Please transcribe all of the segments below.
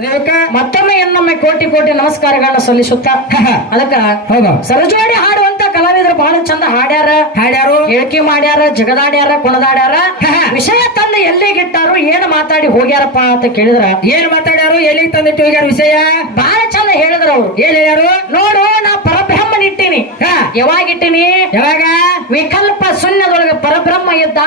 ಅದಕ್ಕ ಮತ್ತೊಮ್ಮೆ ಇನ್ನೊಮ್ಮೆ ಕೋಟಿ ಕೋಟಿ ನಮಸ್ಕಾರಗಳನ್ನ ಸಲ್ಲಿಸುತ್ತಾ ಅದಕ್ಕ ಹೌದು. ಸರಜೋಡಿ ಹಾಡುವಂತ ಕಲಾವಿದರು ಬಹಳ ಚಂದ ಹಾಡ್ಯಾರ. ಹಾಡ್ಯಾರು. ಹೇಳಿಕೆ ಮಾಡ್ಯಾರ ಜಗದಾಡ್ಯಾರ ಕುಣದಾಡ್ಯಾರ. ವಿಷಯ ತಂದು ಎಲ್ಲಿಗಿಟ್ಟಾರು ಏನ್ ಮಾತಾಡಿ ಹೋಗ್ಯಾರಪ್ಪ ಅಂತ ಕೇಳಿದ್ರ. ಏನ್ ಮಾತಾಡ್ಯಾರು ಎಲ್ಲಿಗೆ ತಂದಿಟ್ಟು ಹೋಗ್ಯಾರ ವಿಷಯ? ಬಹಳ ಚಂದ ಹೇಳಿದ್ರ ಅವ್ರು. ಏನ್ ಹೇಳ್ಯಾರು? ನೋಡು ನಾ ಇಟ್ಟೀನಿ ಯಾವಾಗ ಇಟ್ಟಿನಿ ಯಾವಾಗ? ವಿಕಲ್ಪ ಶೂನ್ಯದೊಳಗ ಪರಬ್ರಹ್ಮ ಇದ್ದ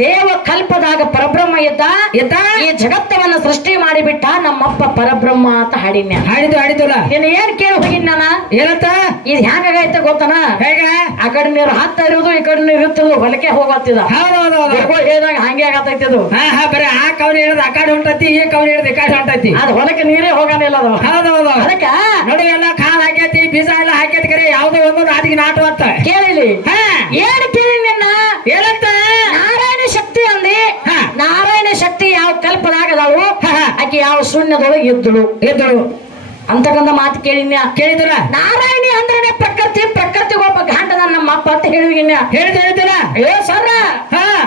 ದೇವ ಕಲ್ಪದಾಗ ಪರಬ್ರಹ್ಮ ಇದ್ದ ಇದ್ದ? ಈ ಜಗತ್ತವನ್ನ ಸೃಷ್ಟಿ ಮಾಡಿಬಿಟ್ಟ ನಮ್ಮಪ್ಪ ಪರಬ್ರಹ್ಮ ಅಂತ ಹಾಡಿನ ಹಾಡಿದ್ದು ಹಾಡಿದ್ರ ಇನ್ ಏನ್ ಕೇಳಿ ಹೋಗಿನ್ ನಾನ? ಏನಂತ? ಇದು ಹೆಂಗಾಗೈತೆ ಗೊತ್ತನ? ಹೇಗ? ಆ ಕಡೆ ನೀರು ಹತ್ತ ಇರೋದು ಈ ಕಡೆ ನೀರು ಇರ್ತದ ಹೊಲಕ್ಕೆ ಹೋಗತ್ತಿದ. ಹೇಳಿದಾಗ ಹಂಗೆ ಆಗತೈತಿ ಅದು ಬರೀ ಆ ಕವನ ಹೇಳಿದ ಆ ಕಡೆ ಹೊಂಟೈತಿ ಈ ಕವನ ಹೇಳಿದ ಈ ಕಡೆ ಹೊಂಟೈತಿ. ಅದ್ ಹೊಲಕ್ಕೆ ನೀರೇ ಹೋಗಾನಿಲ್ಲ ಅದು. ಹೌದೌದು ಅದಕ್ಕ? ನೋಡಿ ಎಲ್ಲ ಕಾಲ್ ಹಾಕೈತಿ ಬೀಜ ಎಲ್ಲ ಹಾಕೈತಿ ಕರೆ ಯಾವುದೋ ಒಂದು ನಾಟಿಗೆ ನಾಟು ಅಂತ. ಕೇಳಿಲಿ. ಹಾ. ಏನ್ ಕೇಳಿ ನಿನ್ನ? ಏನಂತ? ನಾರಾಯಣ ಶಕ್ತಿ ಅಂದಿ ಹಾ. ನಾರಾಯಣ ಶಕ್ತಿ ಯಾವ ಕಲ್ಪದಾಗ ಅದಾವು. ಆಕೆ ಯಾವ ಶೂನ್ಯದೊಳಗೆ ಇದ್ದಳು ಇದ್ದಳು ಅಂತಕ್ಕಂಥ ಮಾತು ಕೇಳಿನ ಕೇಳಿದ್ರ? ನಾರಾಯಣಿ ಅಂದ್ರೆ ಪ್ರಕೃತಿ ಪ್ರಕೃತಿಗೆ ಒಬ್ಬ ಗಾಂಡದ ನಮ್ಮ ಅಪ್ಪ ಅಂತ ಹೇಳಿದ್ವಿನ್ಯ ಹೇಳಿದ ಹೇಳಿದ್ರ? ಏ ಸರ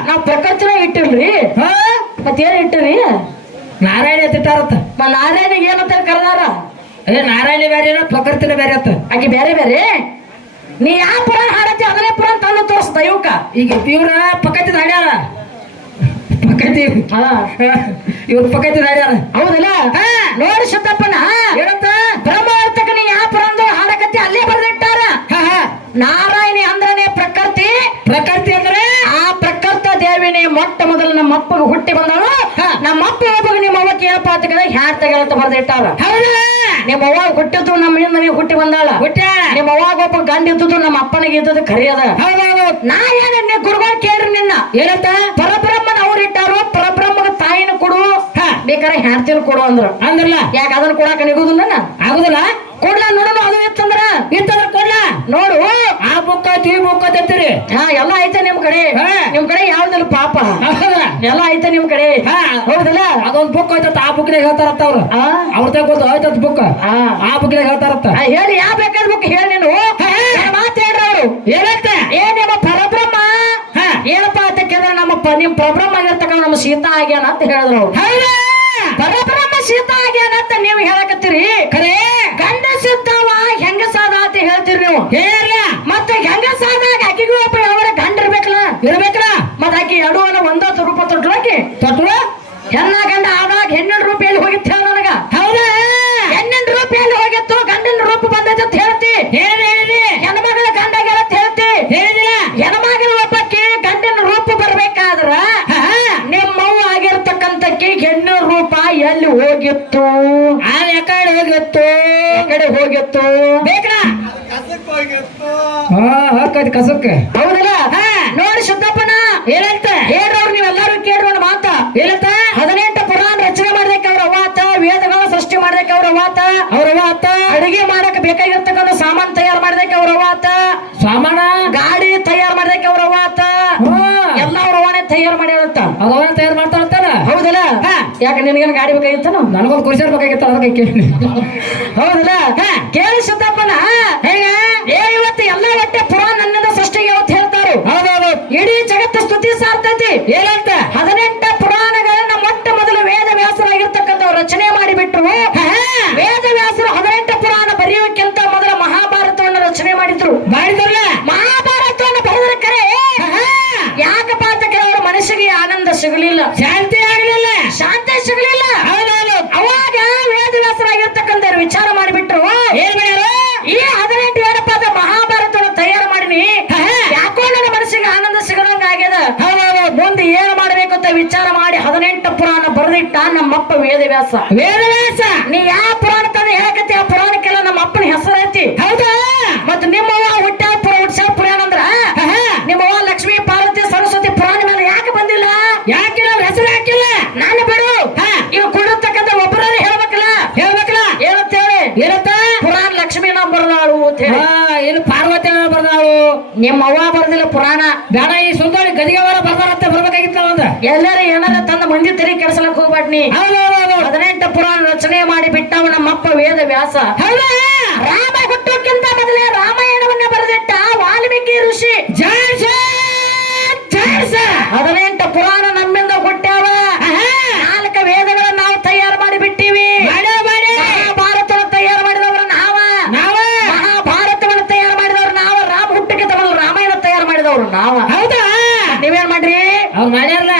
ನಾವು ಪ್ರಕೃತಿನ ಇಟ್ಟಿಲ್ರಿ ಹಾ. ಮತ್ತೇನ್ ಇಟ್ಟಿರಿ? ನಾರಾಯಣ ಎತ್ತಿಟ್ಟಾರತ್ತ ನಾರಾಯಣಿಗೆ ಏನಂತ ಕರೆದಾರ? ಏ ನಾರಾಯಣ ಬೇರೆ ಪ್ರಕೃತಿನ ಬೇರೆ ಅತ್ತ ಆಕೆ ಬೇರೆ ಬೇರೆ? ನೀ ಯಾವ ಪುರಾಣ ಹಾಡತ್ತಿ ಅದನ್ನೇ ಪುರಾಣ ತಂದು ತೋರಿಸ್ ದೈವಕ್ಕ ಈಗ ಇವ್ರ ಪಕತಿ ಹಾಡ್ಯಾರ? ಪಕತಿ ಇವ್ರ ಪಕತಿ ಹಾಡ್ಯಾರ. ಹೌದಲ್ಲ? ಹಾ. ನೋಡಿ ಶುದ್ಧಪ್ಪನ ಏನಂತ? ಬ್ರಹ್ಮಾರ್ಥಕ ನೀ ಯಾವ ಪುರಾಣ ಹಾಡಕತ್ತಿ ಅಲ್ಲೇ ಬರ್ದಿಟ್ಟಾರ? ಹಾ ಹಾ. ನಾರಾಯಣಿ ಅಂದ್ರನೇ ಪ್ರಕೃತಿ. ಪ್ರಕೃತಿ ಅಂದ್ರೆ? ಆ ಪ್ರಕೃತ ದೇವಿನೇ ಮೊಟ್ಟ ಮೊದಲು ನಮ್ಮ ಅಪ್ಪಗೆ ಹುಟ್ಟಿ ಬಂದಳು. ನಮ್ಮ ಅಪ್ಪ ಒಬ್ಬಗ ನಿಮ್ಮ ಅವ್ವ ಕೇಳಪ್ಪ ಅಂತ ಕೇಳಿದ್ರೆ ಹ್ಯಾಟ್ ತೆಗೆದಂತ ಬರ್ದಿಟ್ಟಾರ. ಹೌದಾ? ನಿಮ್ಮ ಅವ್ವ ಹುಟ್ಟಿದ್ದು ನಮ್ಮಿಂದ ನೀವು ಹುಟ್ಟಿ ಬಂದಾಳ. ಹುಟ್ಟ ನಿಮ್ಮ ಅವ್ವಾಗ ಒಬ್ಬ ಗಂಡ ಇದ್ದದ್ದು ನಮ್ಮ ಅಪ್ಪನಿಗೆ ಇದ್ದದ್ದು ಕರಿಯದ ಹೌದೌದು. ನಾ ಏನ ಗುರುಗಳು ಕೇಳ್ರಿ ನಿನ್ನ? ಏನಂತ? ಪರಬ್ರಹ್ಮನ ಅವ್ರು ಇಟ್ಟಾರು ಪರಬ್ರಹ್ಮನ ತಾಯಿನ ಕೊಡು. ಹಾ. ಬೇಕಾರೆ ಹ್ಯಾಡ್ತಿನ ಕೊಡು ಅಂದ್ರ. ಅಂದ್ರಲ್ಲ? ಯಾಕೆ ಅದನ್ನ ಕೊಡಾಕ ನಿಗುದಿಲ್ಲ ಆಗುದಿಲ್ಲ. ಕೊಡ್ಲ ನೋಡೋಣ ಅದು ಇತ್ತಂದ್ರ? ಇತ್ತಂದ್ರ ಕೊಡ್ಲ? ನೋಡು. ಆ ಬುಕ್ಕ ಈ ಬುಕ್ಕ ಅಂತೀರಿ ಹಾ ಎಲ್ಲ ಐತೆ ನಿಮ್ ಕಡೆ. ನಿಮ್ ಕಡೆ ಯಾವ್ದಲ್ಲ ಪಾಪ? ಎಲ್ಲ ಐತೆ ನಿಮ್ ಕಡೆ. ಹೌದಲ್ಲ? ಅದೊಂದ್ ಬುಕ್ ಐತತ್ತ ಆ ಬುಕ್ನಾಗ ಹೇಳ್ತಾರತ್ತ ಅವ್ರು. ಆ? ಅವ್ರ ಗೊತ್ತು ಐತತ್ ಬುಕ್ ಆ. ಆ ಬುಕ್ನಾಗ ಹೇಳ್ತಾರತ್ತ ಹೇಳಿ ಯಾವ ಬೇಕಾದ ಬುಕ್ ಹೇಳಿ ನೀನು? ಮಾತು ಹೇಳ್ರಿ ಅವರು? ಹೇಳತ್ತೆ ಏ ನಿಮ್ಮ ಪರಬ್ರಹ್ಮ. ಏನಪ್ಪ ಅಂತ ಕೇಳಿದ್ರೆ ನಮ್ಮ ನಿಮ್ ಪರಬ್ರಹ್ಮ ಆಗಿರ್ತಕ್ಕ ನಮ್ಮ ಸೀತಾ ಆಗ್ಯಾನ ಅಂತ ಹೇಳಿದ್ರು ಪರಬ್ರಹ್ಮ ಸೀತಾ ಆಗ್ಯಾನ ಅಂತ ನೀವು ಹೇಳಕತ್ತೀರಿ ಖರೇ ಗಂಡ ಸಿದ್ಧವ ಹೆಂಗಸಾದ ಅಂತ ಹೇಳ್ತೀರಿ ನೀವು ಹೇಳ ಮತ್ತೆ ಹೆಂಗಸಾದಾಗ ಆಕಿಗೂ ಒಬ್ಬ ಯಾವ ಗಂಡ ಇರ್ಬೇಕಲ್ಲ ಇರ್ಬೇಕಲ್ಲ ಮತ್ತ ಆಕಿ ಅಡುವನ ಒಂದೊತ್ತು ತೊಟ್ಲಾಕಿ ಹೆಣ್ಣ ಗಂಡ ಆದಾಗ ಹೆಣ್ಣಿನ ರೂಪ ಎಲ್ಲಿ ಹೋಗಿತ್ತು ಹೇಳ ನನಗ? ಹೌದಾ? ಹೆಣ್ಣಿನ ರೂಪ ಎಲ್ಲಿ ಹೋಗಿತ್ತು? ಗಂಡನ ರೂಪ ಬಂದೈತೆ ಅಂತ ಹೇಳ್ತಿ. ಹೇಳಿ ಹೇಳಿದಿ ಹೆಣ್ಮಗಳ ಗಂಡ ಅಂತ ಹೇಳ್ತಿ. ಹೇಳಿದಿಲ್ಲ. ಹೆಣ್ಮಗಳ ರೂಪಕ್ಕೆ ಗಂಡಿನ ರೂಪ ಬರ್ಬೇಕಾದ್ರ ನಿಮ್ಮವ್ವ ಆಗಿರ್ತಕ್ಕಂಥಕ್ಕೆ ಹೆಣ್ಣಿನ ರೂಪ ಎಲ್ಲಿ ಹೋಗಿತ್ತು? ಆ ಕಡೆ ಹೋಗಿತ್ತು. ಕಡೆ ಹೋಗಿತ್ತು. ಬೇಕ್ರಾ? ಕಸಕ್ಕೆ ಹೌದಲ್ಲ? ನೋಡಿ ಶುದ್ಧಪ್ಪನ. ಏನಂತ ಏನಂತ ಹದಿನೆಂಟು ಪುರಾಣ ರಚನೆ ಮಾಡ್ದಕ್ಕೆ ಅವ್ರ ಅವಾತ ವೇದಗಳ ಸೃಷ್ಟಿ ಮಾಡ್ದಕ್ಕೆ ಅವ್ರ ಅವಾತ. ಅವ್ರ ಅವಾತ? ಅಡಿಗೆ ಮಾಡಕ್ ಬೇಕಾಗಿರ್ತಕ್ಕಂಥ ಸಾಮಾನ್ ತಯಾರು ಮಾಡ್ದಕ್ಕೆ ಅವ್ರ ಅವಾತ. ಸಾಮಾನ? ಗಾಡಿ ತಯಾರು ಮಾಡ್ದಕ್ಕೆ ಅವ್ರ ಅವಾತ. ಎಲ್ಲ ಅವ್ರ ಅವನೇ ತಯಾರು ಮಾಡ್ಯಾರಂತ. ಅದವನ್ನ ತಯಾರು ಮಾಡ್ತಾ ಮಾಡ್ತಾರಂತಾರ ಹೌದಲ್ಲ ಯಾಕೆ ನಿನಗೇನು ಗಾಡಿ ಬೇಕಾಗಿತ್ತ ನನಗೊಂದು ಕುರ್ಚಿ ಬೇಕಾಗಿತ್ತು ಅದಕ್ಕೆ ಕೇಳಿ ಹೌದಲ್ಲ? ಕೇಳಿ ಸುತ್ತಪ್ಪನ. ಹೇಗ? ಏ ಇವತ್ತು ಎಲ್ಲ ಒಟ್ಟೆ ಪುರಾಣ ನನ್ನಿಂದ ಸೃಷ್ಟಿಗೆ ಅವತ್ತು ಹೇಳ್ತಾರು. ಹೌದೌದು. ಇಡೀ ಜಗತ್ತು ಸ್ತುತಿ ಸಾರ್ತೈತಿ. ಏನಂತ? ಹದಿನೆಂಟ ಪುರಾಣಗಳನ್ನ ಮೊಟ್ಟ ಮೊದಲು ವೇದ ವ್ಯಾಸರಾಗಿರ್ತಕ್ಕಂಥವ್ರು ರಚನೆ ಮಾಡಿಬಿಟ್ರು ವೇದ ವ್ಯಾಸರು ಹದಿನೆಂಟು ಪುರಾಣ ಬರೆಯೋಕ್ಕಿಂತ ಮೊದಲ ಮಹಾಭಾರತವನ್ನು ರಚನೆ ಮಾಡಿದ್ರು ಮಾಡಿದ್ರಲ್ಲ ಮಹಾಭಾರತವನ್ನು ಬರೆದರೆ ಕರೆ ಯಾಕಪ್ಪ ಅಂತ ಕೆಲವರು ಮನಸ್ಸಿಗೆ ಆನಂದ ಸಿಗಲಿಲ್ಲ ಶಾಂತಿ ಆಗಲಿಲ್ಲ. ಶಾಂತಿ ಸಿಗಲಿಲ್ಲ. ಹೌದೌದು. ಅವಾಗ ವೇದ ವ್ಯಾಸರಾಗಿರ್ತಕ್ಕಂಥವ್ರು ವಿಚಾರ ಮಾಡಿಬಿಟ್ರು. ಏನ್ ಮಾಡ್ಯಾರ ಈ ಹದಿನೆಂಟು ಏನಪ್ಪ ಅದ ಮಹಾಭಾರತ ತಯಾರು ಮಾಡಿನಿ. ಯಾಕೋ ನನ್ನ ಮನಸ್ಸಿಗೆ ಆನಂದ ಸಿಗದಂಗ ಆಗ್ಯದ. ಹೌದೌದು. ಮುಂದೆ ಏನು ಮಾಡಬೇಕು ಅಂತ ವಿಚಾರ ಮಾಡಿ ಹದಿನೆಂಟು ಪುರಾಣ ಬರೆದಿಟ್ಟ ನಮ್ಮಪ್ಪ ವೇದವ್ಯಾಸ. ವೇದವ್ಯಾಸ? ನೀ ಯಾವ ಪುರಾಣ ತಂದು ಹೇಳಕತ್ತಿ ಆ ಪುರಾಣಕ್ಕೆಲ್ಲ ನಮ್ಮ ಅಪ್ಪನ ಹೆಸರು ಐತಿ ಹೌದಾ ಮತ್ತ ನಿಮ್ಮವ್ವ ಹುಟ್ಟ ಪುರ ಹುಟ್ಸ ಪುರಾಣ ಅಂದ್ರ ನಿಮ್ಮವ್ವ ಲಕ್ಷ್ಮೀ ಪಾರ್ವತಿ ಸರಸ್ವತಿ ಪುರಾಣ ಮೇಲೆ ಯಾಕೆ ಬಂದಿಲ್ಲ ಯಾಕಿಲ್ಲ ಅವ್ರ ಹೆಸರು ಹಾಕಿಲ್ಲ ನಾನು ಬಿಡು ಹಾ. ಇವ್ ಕೊಡಿರ್ತಕ್ಕಂಥ ಒಬ್ಬರೇ ಹೇಳ್ಬೇಕಲ್ಲ ಹೇಳ್ಬೇಕಲ್ಲ ಏನಂತ ಹೇಳಿ ಏನಂತ ಪುರಾಣ ಲಕ್ಷ್ಮೀ ನಾ ಬರ್ದಾಳು ಅಂತ ಹೇಳಿ ಹಾ ಏನು ಪಾರ್ವತಿ ಬರ್ದಾಳು. ನಿಮ್ಮ ಅವ್ವ ಬರ್ದಿಲ್ಲ ಪುರಾಣ. ಬೇಡ ಈ ಸುಂದರಿ ಗದಿಗವರ ಬರ್ದಾರಂತೆ ಬರ್ಬೇಕಾಗಿತ್ತ ಒಂದ ಎಲ್ಲರೂ ಏನಾರ ತಂದ ಮಂದಿ ತೆರಿಗೆ ಕೆಡಿಸಲಕ್ ಹೋಗ್ಬಾಡ್ನಿ ಹೌದೌದು ಹದಿನೆಂಟು ಪುರಾಣ ರಚನೆ ಮಾಡಿ ಬಿಟ್ಟವ ನಮ್ಮಪ್ಪ ವೇದ ವ್ಯಾಸ. ರಾಮ ಹುಟ್ಟೋಕ್ಕಿಂತ ಮೊದಲೇ ರಾಮಾಯಣವನ್ನ ಬರೆದಿಟ್ಟ ವಾಲ್ಮೀಕಿ ಋಷಿ. ಜಯ ಜಯ ಹದಿನೆಂಟು ಮಾವ. ಹೌದಾ? ನೀವೇನ್ ಮಾಡ್ರಿ? ಅವ್ರು ಮಾಡ್ಯಾರಲ್ಲ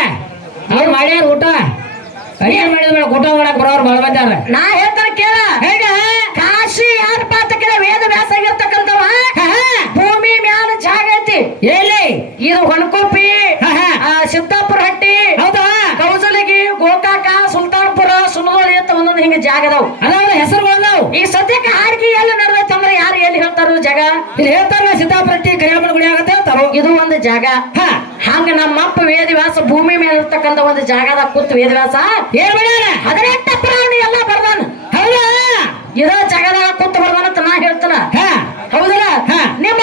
ಅವ್ರು ಮಾಡ್ಯಾರ ಊಟ. ಏನ್ ಮಾಡಿದ್ಮೇಲೆ ಊಟ ಮಾಡಕ್ ಬರೋರು ಬಹಳ ಬಂದಾರ ನಾ ಹೇಳ್ತಾರ ಕೇಳ. ಹೇಗೆ? ಕಾಶಿ ಯಾರ ಪಾತಕ್ಕೆ ವೇದ ವ್ಯಾಸ ಆಗಿರ್ತಕ್ಕಂಥವ ಭೂಮಿ ಮ್ಯಾಲ ಜಾಗ ಐತಿ. ಎಲ್ಲಿ? ಇದು ಹೊಣಕೋಪಿ ಸಿದ್ದಾಪುರ ಹಟ್ಟಿ ಹೌದಾ? ಕೌಸಲಗಿ ಗೋಕಾಕ ಸುಲ್ತಾನ್ಪುರ ಸುನದೋಳಿ ಅಂತ ಒಂದೊಂದು ಹಿಂಗ ಜಾಗ ಅದಾವ. ಅದಾವ ಹೆಸರು ಬಂದಾವ್ ಈ ಸದ್ಯಕ್ಕೆ ಎಲ್ಲಿ ಹೇಳ್ತಾರು ಜಾಗ? ಇಲ್ಲಿ ಹೇಳ್ತಾರ ಸಿದ್ದಾಪುರಟ್ಟಿ ಕರಿಯಮ್ಮನ ಗುಡಿ ಆಗತ್ತೆ ಹೇಳ್ತಾರೋ ಇದು ಒಂದು ಜಾಗ. ಹಾ ಹಂಗ ನಮ್ಮಪ್ಪ ವೇದವ್ಯಾಸ ಭೂಮಿ ಮೇಲೆ ಇರ್ತಕ್ಕಂತ ಒಂದು ಜಾಗದಾಗ ಕೂತ್ ವೇದವ್ಯಾಸ. ಏನ್ ಮಾಡ್ಯಾರ ಹದಿನೆಂಟ ಪ್ರಾಣಿ ಎಲ್ಲ ಬರ್ದಾನ. ಹೌದಾ? ಇದ ಜಾಗದಾಗ ಕೂತ್ ಬರ್ದಾನ ಅಂತ ನಾ ಹೇಳ್ತಾನ. ಹಾ. ಹೌದಲ್ಲ? ಹಾ. ನಿಮ್ಮ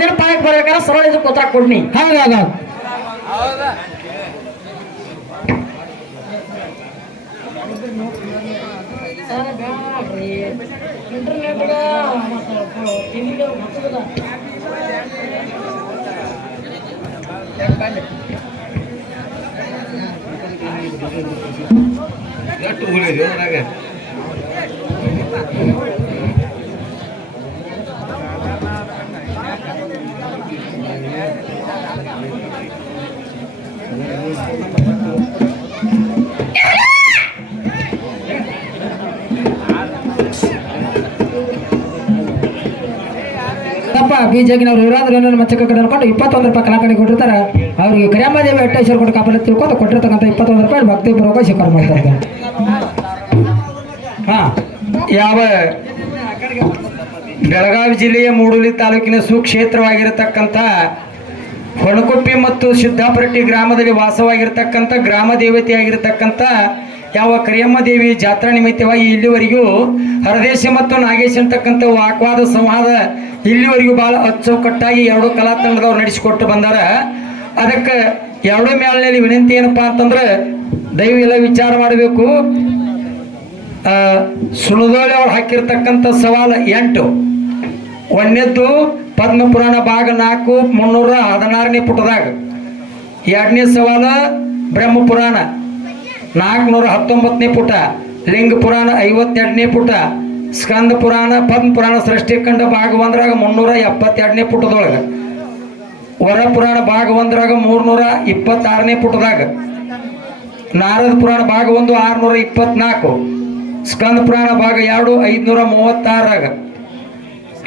ಹಾ ಮುಂದಿನ ಪಾಠಕ್ಕೆ ಬರ್ಬೇಕಾದ್ರೆ ಸರಳ ಇದು ಕೂತ್ರ ಕೊಡ್ನಿ ಹೌದು ಹೌದು ಎಷ್ಟು ಉಳಿದು ಅದ್ರಾಗ ಬೀಜಗಿನವ್ರು ಇವ್ರಾದ್ರೆ ಏನೋ ಮಚ್ಚಕ್ಕ ಕಡೆ ಅನ್ಕೊಂಡು ಇಪ್ಪತ್ತೊಂದು ರೂಪಾಯಿ ಕಲಾಕಣಿ ಕೊಟ್ಟಿರ್ತಾರೆ. ಅವ್ರಿಗೆ ಕರಿಯಮ್ಮದೇವಿ ಅಟ್ಟೇಶ್ವರ ಕೊಟ್ಟು ಕಾಪಲ್ಲಿ ತಿಳ್ಕೊಂಡು ಕೊಟ್ಟಿರ್ತಕ್ಕಂಥ ಇಪ್ಪತ್ತೊಂದು ರೂಪಾಯಿ ಭಕ್ತಿ ಪೂರ್ವಕ ಸ್ವೀಕಾರ ಮಾಡ್ತಾರೆ ಹಾಂ, ಯಾವ ಬೆಳಗಾವಿ ಜಿಲ್ಲೆಯ ಮೂಡುಲಿ ತಾಲೂಕಿನ ಸುಕ್ಷೇತ್ರವಾಗಿರತಕ್ಕಂಥ ಹೊಣಕೊಪ್ಪಿ ಮತ್ತು ಸಿದ್ದಾಪುರಟ್ಟಿ ಗ್ರಾಮದಲ್ಲಿ ವಾಸವಾಗಿರ್ತಕ್ಕಂಥ ಗ್ರಾಮ ದೇವತೆಯಾಗಿರ್ತಕ್ಕಂಥ ಯಾವ ಕರಿಯಮ್ಮ ದೇವಿ ಜಾತ್ರಾ ನಿಮಿತ್ತವಾಗಿ ಇಲ್ಲಿವರೆಗೂ ಹರದೇಶ ಮತ್ತು ನಾಗೇಶ್ ಅಂತಕ್ಕಂಥ ವಾಕ್ವಾದ ಸಂವಾದ ಇಲ್ಲಿವರೆಗೂ ಬಹಳ ಅಚ್ಚುಕಟ್ಟಾಗಿ ಎರಡು ಕಲಾ ತಂಡದವ್ರು ನಡೆಸಿಕೊಟ್ಟು ಬಂದಾರ. ಅದಕ್ಕೆ ಎರಡು ಮೇಲೆ ವಿನಂತಿ ಏನಪ್ಪಾ ಅಂತಂದ್ರೆ ದಯವು ಎಲ್ಲ ವಿಚಾರ ಮಾಡಬೇಕು. ಸುಳದೋಳಿ ಅವ್ರು ಹಾಕಿರ್ತಕ್ಕಂಥ ಸವಾಲು ಎಂಟು. ಒಂದನೇದ್ದು ಪದ್ಮಪುರಾಣ ಭಾಗ ನಾಲ್ಕು ಮುನ್ನೂರ ಹದಿನಾರನೇ ಪುಟದಾಗ. ಎರಡನೇ ಸವಾಲು ಬ್ರಹ್ಮಪುರಾಣ. ನಾಲ್ಕುನೂರ ಹತ್ತೊಂಬತ್ತನೇ ಪುಟ. ಲಿಂಗ ಪುರಾಣ ಐವತ್ತೆರಡನೇ ಪುಟ. ಸ್ಕಂದ ಪುರಾಣ ಪದ್ಮ ಪುರಾಣ ಸೃಷ್ಟಿ ಕಂಡ ಭಾಗ ಒಂದ್ರಾಗ ಮುನ್ನೂರ ಎಪ್ಪತ್ತೆರಡನೇ ಪುಟದೊಳಗೆ. ವರ ಪುರಾಣ ಭಾಗ ಒಂದರಾಗ ಮೂರ್ನೂರ ಇಪ್ಪತ್ತಾರನೇ ಪುಟದಾಗ. ನಾರದ ಪುರಾಣ ಭಾಗ ಒಂದು ಆರ್ನೂರ ಇಪ್ಪತ್ನಾಲ್ಕು. ಸ್ಕಂದ ಪುರಾಣ ಭಾಗ ಎರಡು ಐದುನೂರ ಮೂವತ್ತಾರಾಗ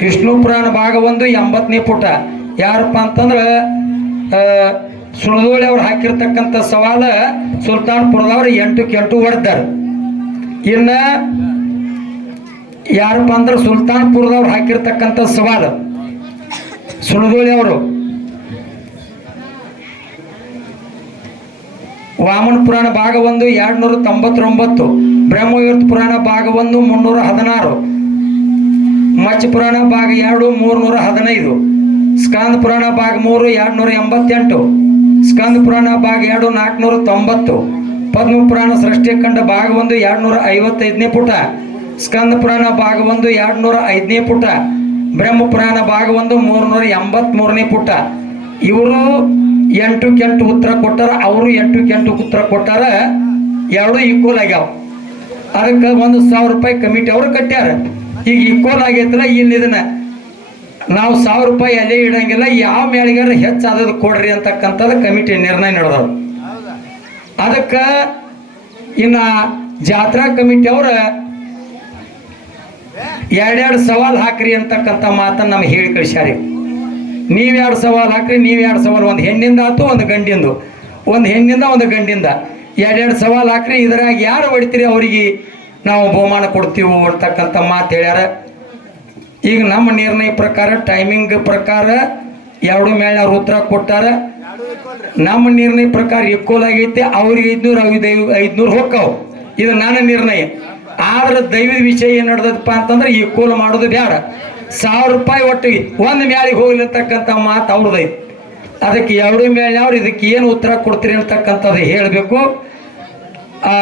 ವಿಷ್ಣು ಪುರಾಣ ಭಾಗ ಒಂದು ಎಂಬತ್ತನೇ ಪುಟ. ಯಾರಪ್ಪ ಅಂತಂದ್ರೆ ಸುಳದೋಳಿ ಅವ್ರು ಹಾಕಿರ್ತಕ್ಕಂಥ ಸವಾಲ ಸುಲ್ತಾನ್ಪುರದವ್ರು ಎಂಟಕ್ಕೆ ಎಂಟು ಹೊಡೆದಾರ. ಇನ್ನ ಯಾರಪ್ಪ ಅಂದ್ರೆ ಸುಲ್ತಾನ್ಪುರದವ್ರು ಹಾಕಿರ್ತಕ್ಕಂಥ ಸವಾಲು ಸುಳದೋಳಿ ಅವರು. ವಾಮನ ಪುರಾಣ ಭಾಗ ಒಂದು ಎರಡು ನೂರ ತೊಂಬತ್ತೊಂಬತ್ತು ಬ್ರಹ್ಮವೀರ್ತ ಪುರಾಣ ಭಾಗ ಒಂದು ಮುನ್ನೂರ ಹದಿನಾರು. ಮಚ್ಚ ಪುರಾಣ ಭಾಗ ಎರಡು, ಮೂರ್ನೂರ ಹದಿನೈದು. ಸ್ಕಂದ ಪುರಾಣ ಭಾಗ ಮೂರು ಎರಡು ನೂರ ಎಂಬತ್ತೆಂಟು. ಸ್ಕಂದ ಪುರಾಣ ಭಾಗ ಎರಡು, ನಾಲ್ಕುನೂರ ತೊಂಬತ್ತು. ಪದ್ಮ ಪುರಾಣ ಸೃಷ್ಟಿಕಂಡ ಭಾಗ ಒಂದು ಎರಡು ನೂರ ಐವತ್ತೈದನೇ ಪುಟ. ಸ್ಕಂದ ಪುರಾಣ ಭಾಗ ಒಂದು ಎರಡು ನೂರ ಐದನೇ ಪುಟ. ಬ್ರಹ್ಮ ಪುರಾಣ ಭಾಗ ಒಂದು, ಮೂರ್ನೂರ ಎಂಬತ್ಮೂರನೇ ಪುಟ. ಇವರು ಎಂಟು ಕೆಂಟು ಉತ್ತರ ಕೊಟ್ಟಾರ, ಅವರು ಎಂಟು ಕೆಂಟು ಉತ್ತರ ಕೊಟ್ಟಾರ, ಎರಡು ಈಕ್ವಲ್ ಆಗ್ಯಾವ. ಅದಕ್ಕೆ ಒಂದು ಸಾವಿರ ರೂಪಾಯಿ ಕಮಿಟಿ ಅವರು ಕಟ್ಟ್ಯಾರ. ಈಗ ಈಕ್ವಲ್ ಆಗೈತಲ್ಲ ಇಲ್ಲಿ ಇದನ್ನ ನಾವು ಸಾವಿರ ರೂಪಾಯಿ ಅಲ್ಲೇ ಇಡಂಗಿಲ್ಲ, ಯಾವ ಮೇಳಿಗಾರ ಹೆಚ್ಚಾದದು ಕೊಡ್ರಿ ಅಂತಕ್ಕಂಥದ್ದು ಕಮಿಟಿ ನಿರ್ಣಯ ನಡೆದವು ಅದಕ್ಕೆ ಇನ್ನ ಜಾತ್ರಾ ಕಮಿಟಿ ಅವ್ರ ಎರಡೆರಡು ಸವಾಲು ಹಾಕ್ರಿ ಅಂತಕ್ಕಂಥ ಮಾತನ್ನು ನಮ್ಗೆ ಹೇಳಿ ಕಳಿಸ್ಯಾರಿ. ನೀವು ಎರಡು ಸವಾಲ್ ಹಾಕ್ರಿ, ನೀವು ಎರಡು ಸವಾಲ್, ಒಂದು ಹೆಣ್ಣಿಂದ ಆತು, ಒಂದು ಗಂಡಿಂದು. ಒಂದು ಹೆಣ್ಣಿಂದ, ಒಂದು ಗಂಡಿಂದ. ಎರಡೆರಡು ಸವಾಲು ಹಾಕ್ರಿ, ಇದ್ರಾಗ ಯಾರು ಹೊಡಿತೀರಿ ಅವರಿಗೆ? ನಾವು ಬಹುಮಾನ ಕೊಡ್ತೀವೋ ಅಂತಕ್ಕಂಥ ಮಾತು ಹೇಳ್ಯಾರ. ಈಗ ನಮ್ಮ ನಿರ್ಣಯ ಪ್ರಕಾರ ಟೈಮಿಂಗ್ ಪ್ರಕಾರ ಎರಡು ಮೇಳ ಉತ್ತರ ಕೊಟ್ಟಾರ. ನಮ್ಮ ನಿರ್ಣಯ ಪ್ರಕಾರ ಈಕ್ವಲ್ ಆಗೈತೆ ಅವ್ರಿಗೆ ಐದ್ನೂರು ಐದು ಐದ್ನೂರು ಹೋಗ್ತಾವ ಇದು ನನ್ನ ನಿರ್ಣಯ. ಆದ್ರೆ ದೈವದ ವಿಷಯ ಏನ್ ನಡೆದಪ್ಪ ಅಂತಂದ್ರೆ ಈಕ್ವಲ್ ಮಾಡೋದು ಬೇಡ ಸಾವಿರ ರೂಪಾಯಿ ಒಟ್ಟು ಒಂದು ಮ್ಯಾಲಿಗೆ ಹೋಗ್ಲಿರ್ತಕ್ಕಂಥ ಮಾತು ಅವ್ರದೈತಿ ಅದಕ್ಕೆ ಎರಡು ಮೇಳ ಅವ್ರು ಇದಕ್ಕೆ ಏನು ಉತ್ತರ ಕೊಡ್ತೀರಿ ಅಂತಕ್ಕಂಥದ್ದು ಹೇಳಬೇಕು. ಆ,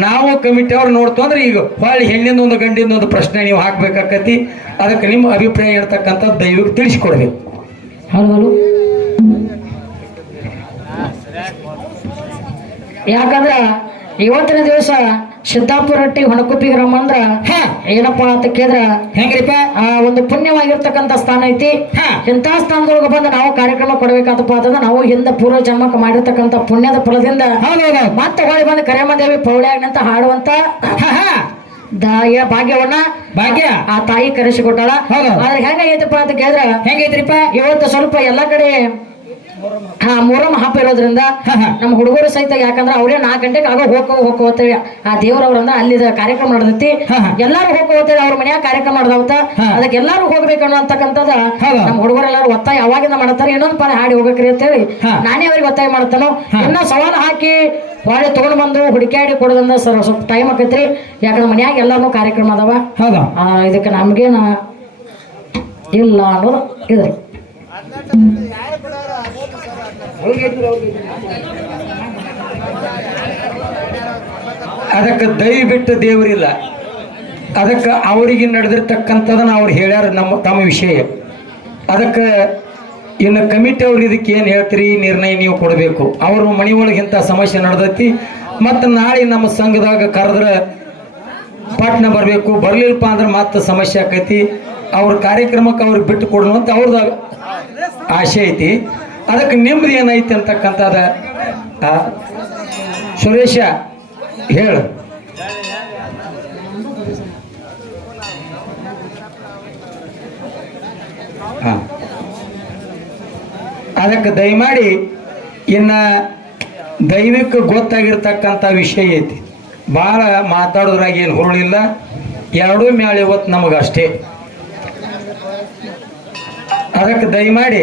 ನಾವು ಕಮಿಟಿ ಅವ್ರು ನೋಡ್ತು ಅಂದ್ರೆ ಈಗ ಹೊಳ್ಳಿ ಹೆಣ್ಣಿಂದ ಒಂದು ಗಂಡಿಂದ ಒಂದು ಪ್ರಶ್ನೆ ನೀವು ಹಾಕ್ಬೇಕಾಕತಿ. ಅದಕ್ಕೆ ನಿಮ್ಮ ಅಭಿಪ್ರಾಯ ಇರ್ತಕ್ಕಂಥ ದಯವಿಟ್ಟು ತಿಳಿಸ್ಕೊಡ್ಬೇಕು ಹೌದು ಯಾಕಂದ್ರ ಇವತ್ತಿನ ದಿವಸ ಸಿದ್ದಾಪುರ ಹಟ್ಟಿ ಹೊಣಕುಪ್ಪಿ ಗ್ರಾಮ ಅಂದ್ರ ಹಾ. ಏನಪ್ಪಾ ಅಂತ ಕೇಳಿದ್ರ ಹೆಂಗ್ರಿಪ್ಪ? ಆ ಒಂದು ಪುಣ್ಯವಾಗಿರ್ತಕ್ಕಂಥ ಸ್ಥಾನ ಐತಿ. ಹಾ. ಇಂಥ ಸ್ಥಾನದೊಳಗೆ ಬಂದು ನಾವು ಕಾರ್ಯಕ್ರಮ ಕೊಡಬೇಕಾದಪ್ಪ ಅಂತಂದ್ರೆ ನಾವು ಹಿಂದೆ ಪೂರ್ವ ಜನ್ಮಕ್ಕೆ ಮಾಡಿರ್ತಕ್ಕಂಥ ಪುಣ್ಯದ ಫಲದಿಂದ ಮತ್ತೆ ಹೊಳಿ ಬಂದು ಕರೆಮದೇವಿ ಪೌಳ್ಯಾಗ್ನಂತ ಹಾಡುವಂತ ದಾಯ ಭಾಗ್ಯವನ್ನ ಭಾಗ್ಯ. ಆ ತಾಯಿ ಕರೆಸಿಕೊಟ್ಟಾಳ. ಹೌದು. ಆದ್ರೆ ಹೆಂಗೈತಪ್ಪ ಅಂತ ಕೇಳಿದ್ರ ಹೆಂಗೈತ್ರಿಪ್ಪ? ಇವತ್ತು ಸ್ವಲ್ಪ ಎಲ್ಲಾ ಕಡೆ ಹಾ ಮೊರಮ್ ಹಬ್ಬ ಇರೋದ್ರಿಂದ. ನಮ್ಮ ಹುಡುಗರು ಸಹಿತ ಯಾಕಂದ್ರೆ ಅವ್ರೇ ನಾಲ್ಕು ಗಂಟೆಗೆ ಆಗೋ ಹೋಗೋ ಹೋಗೋ ಅಂತೇಳಿ ಆ ದೇವ್ರವ್ರಂದ ಅಲ್ಲಿ ಕಾರ್ಯಕ್ರಮ ನಡೆದೈತಿ. ಎಲ್ಲಾರು ಹೋಗೋ ಅಂತೇಳಿ ಅವ್ರ ಮನ್ಯಾಗ ಕಾರ್ಯಕ್ರಮ ನಡೆದವತ್ತ ಹಾ. ಅದಕ್ಕೆ ಎಲ್ಲಾರು ಹೋಗ್ಬೇಕು ಅನ್ನೋತಕ್ಕಂಥದ. ನಮ್ಮ ಹುಡುಗರೆಲ್ಲಾರು ಒತ್ತಾಯ ಅವಾಗಿಂದ ಮಾಡ್ತಾರೆ ಇನ್ನೊಂದು ಪಾಳೆ ಹಾಡಿ ಹೋಗಕ್ರಿ ಅಂತೇಳಿ ಹೇಳಿ ನಾನೇ ಅವ್ರಿಗೆ ಒತ್ತಾಯ ಮಾಡ್ತಾನೋ. ಇನ್ನ ಸವಾಲು ಹಾಕಿ ಹೊಳೆ ತಗೊಂಡ್ ಬಂದು ಹುಡುಕಾಡಿ ಕೊಡೋದಂದ್ರೆ ಸರ್ ಸ್ವಲ್ಪ ಟೈಮ್ ಆಕೈತ್ರಿ ಯಾಕಂದ್ರೆ ಮನ್ಯಾಗ ಎಲ್ಲಾರು ಕಾರ್ಯಕ್ರಮ ಅದಾವ ಇದಕ್ಕೆ ನಮ್ಗೇನ ಇಲ್ಲ ಅನ್ನೋದು ಇದ್ರಿ ಅದಕ್ಕೆ ದಯವಿಟ್ಟು ದೇವರಿಲ್ಲ. ಅದಕ್ಕೆ ಅವರಿಗೆ ನಡೆದಿರ್ತಕ್ಕಂಥದನ್ನ ಅವ್ರು ಹೇಳ್ಯಾರ ನಮ್ಮ, ತಮ್ಮ ವಿಷಯ. ಅದಕ್ಕೆ ಇನ್ನು ಕಮಿಟಿ ಅವ್ರು ಇದಕ್ಕೆ ಏನು ಹೇಳ್ತೀರಿ? ನಿರ್ಣಯ ನೀವು ಕೊಡಬೇಕು. ಅವರು ಮನೆ ಒಳಗೆ ಇಂಥ ಸಮಸ್ಯೆ ನಡೆದೈತಿ. ಮತ್ತು ನಾಳೆ ನಮ್ಮ ಸಂಘದಾಗ ಕರೆದ್ರೆ ಪಾಟ್ನ ಬರಬೇಕು. ಬರಲಿಲ್ಲಪ್ಪ ಅಂದ್ರೆ ಮತ್ತೆ ಸಮಸ್ಯೆ ಆಕೈತಿ. ಅವ್ರ ಕಾರ್ಯಕ್ರಮಕ್ಕೆ ಅವ್ರಿಗೆ ಬಿಟ್ಟು ಕೊಡೋಣ ಅಂತ ಅವ್ರದ್ದು ಆಸೆ ಐತಿ. ಅದಕ್ಕೆ ನೆಮ್ಮದಿ ಏನೈತಿ ಅಂತಕ್ಕಂಥದ ಸುರೇಶ, ಹೇಳು. ಅದಕ್ಕೆ ದಯಮಾಡಿ ಇನ್ನ ದೈವಿಕ ಗೊತ್ತಾಗಿರ್ತಕ್ಕಂಥ ವಿಷಯ ಐತಿ. ಭಾಳ ಮಾತಾಡೋದ್ರಾಗ ಏನು ಹುರುಳಿಲ್ಲ. ಎರಡೂ ಮ್ಯಾಳೆ ಇವತ್ತು ನಮಗಷ್ಟೇ. ಅದಕ್ಕೆ ದಯಮಾಡಿ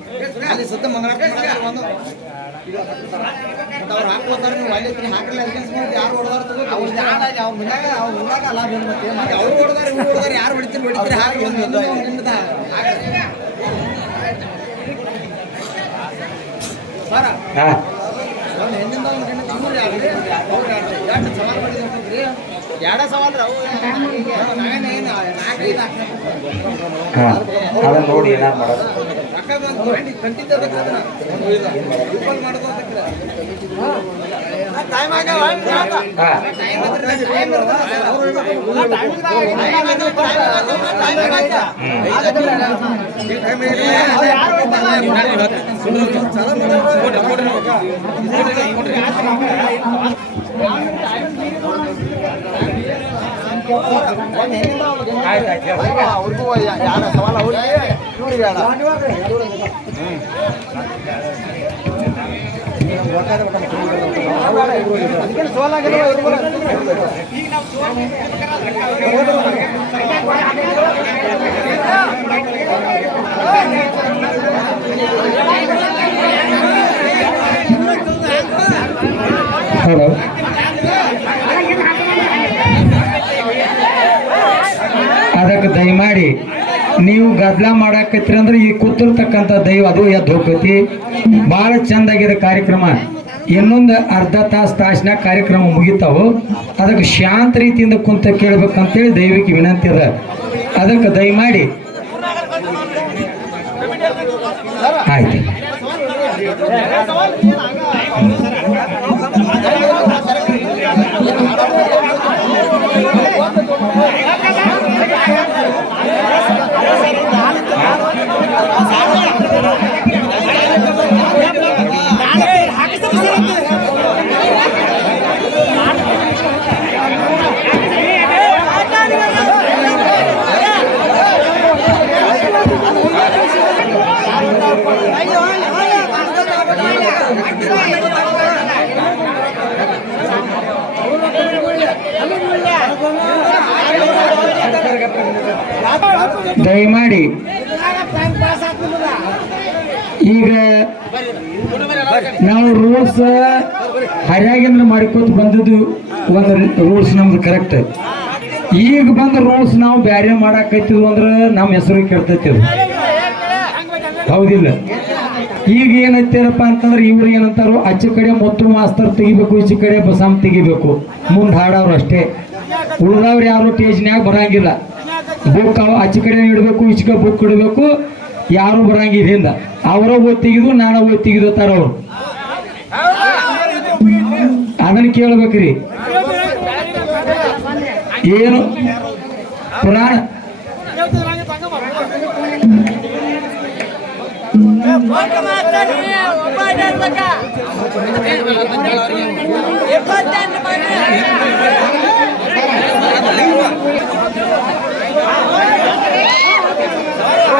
ಅಲ್ಲಿ ಸುತ್ತ ಮಂಗಳ ಅವ್ರು ಹಾಕೋತಾರ ನೀವು ಅಲ್ಲಿ ಹಾಕಲ್ಲ ಯಾರು ಹೊಡೆದಾರ ತಗೋ ಅವ್ರ ಅವ್ರ ಮನ್ಯಾಗ ಅವ್ರ ಊರಾಗ ಅಲ್ಲ ಬೇರೆ ಮತ್ತೆ ಅವ್ರು ಹೊಡೆದಾರ ಇವ್ರು ಹೊಡೆದಾರ ಯಾರು ಹೊಡಿತೀರಿ ಹೊಡಿತೀರಿ ಹಾಕಿ ಒಂದು ಸರ ಒಂದು ಹೆಣ್ಣಿಂದ ಒಂದು ಗಂಡ ಇವ್ರು ಯಾರು? ಅವ್ರು ಯಾರು? ಎರಡು ಸವಾಲ್ ಮಾಡಿದ್ರಿ ಎರಡ ಸವಾಲ್ ನಾಲ್ಕೈದು ನೋಡಿ ಏನಾರು ಮಾಡೋದು. ರೊಕ್ಕ ಬಂತು ಗಂಡಿ ಕಂಟಿದ್ದ ಮಾಡೋದು ಟೈಮ್ ಆಗ್ಯಾವ ಹಾ ಟೈಮ್ ಅಂದ್ರೆ ಟೈಮ್ ಅವ್ರಿಗೂ ಯಾರ ಸವಾಲ ಅವ್ರಿಗೆ ಇವ್ರಿಗೆ ಬೇಡ ಅದಕ್ಕೆ ಸೋಲಾಗಿರೋ ಇವ್ರಿಗೂ ಅದಕ್ಕೆ ದಯಮಾಡಿ ನೀವು ಗದ್ದಲ ಮಾಡಾಕತ್ರಿ ಅಂದ್ರೆ ಈ ಕೂತಿರ್ತಕ್ಕಂಥ ದೈವ ಅದು ಎದ್ದು ಹೋಗ್ತೈತಿ. ಭಾಳ ಚಂದಾಗಿದೆ ಕಾರ್ಯಕ್ರಮ. ಇನ್ನೊಂದು ಅರ್ಧ ತಾಸು ತಾಸಿನ ಕಾರ್ಯಕ್ರಮ ಮುಗಿತಾವು. ಅದಕ್ಕೆ ಶಾಂತ ರೀತಿಯಿಂದ ಕುಂತ ಕೇಳ್ಬೇಕಂತೇಳಿ ದೈವಕ್ಕೆ ವಿನಂತಿ ಅದ. ಅದಕ್ಕೆ ದಯಮಾಡಿ. ಆಯ್ತು. ದಯಮಾಡಿ. ಈಗ ನಾವು ರೂಲ್ಸ್ ಹರ್ಯಾಗಿಂದ ಮಾಡ್ಕೋತ ಬಂದದ್ದು ಒಂದು ರೂಲ್ಸ್ ನಮ್ದು ಕರೆಕ್ಟ್ ಈಗ ಬಂದ ರೂಲ್ಸ್ ನಾವು ಬ್ಯಾರೆ ಮಾಡಾಕೈತಿದ್ವು ಅಂದ್ರೆ ನಮ್ಮ ಹೆಸರು ಕೆಡ್ತೈತಿ ಅದು. ಹೌದಿಲ್ಲ. ಈಗ ಏನೈತಿರಪ್ಪ ಅಂತಂದ್ರೆ ಇವ್ರು ಏನಂತಾರು ಅಚ್ಚ ಕಡೆ ಮೊತ್ತು ಮಾಸ್ತರ್ ತೆಗಿಬೇಕು, ಈಚೆ ಕಡೆ ಬಸಾಮ್ ತೆಗಿಬೇಕು. ಮುಂದೆ ಹಾಡೋರು ಅಷ್ಟೇ. ಉಳ್ದವ್ರು ಯಾರು ಟೇಜ್ನ್ಯಾಗ ಬರಂಗಿಲ್ಲ. ಬುಕ್ ಅವ ಆಚೆ ಕಡೆ ಇಡಬೇಕು ಈಚೆ ಬುಕ್ ಇಡಬೇಕು ಯಾರು ಬರಂಗಿದ್ರಿಂದ ಅವರ ಓದ್ ತೆಗೆದು ನಾನು ಓದ್ ಅವರು. ಅದನ್ನ ಕೇಳ್ಬೇಕ್ರಿ. ಏನು? ಪುರಾಣ?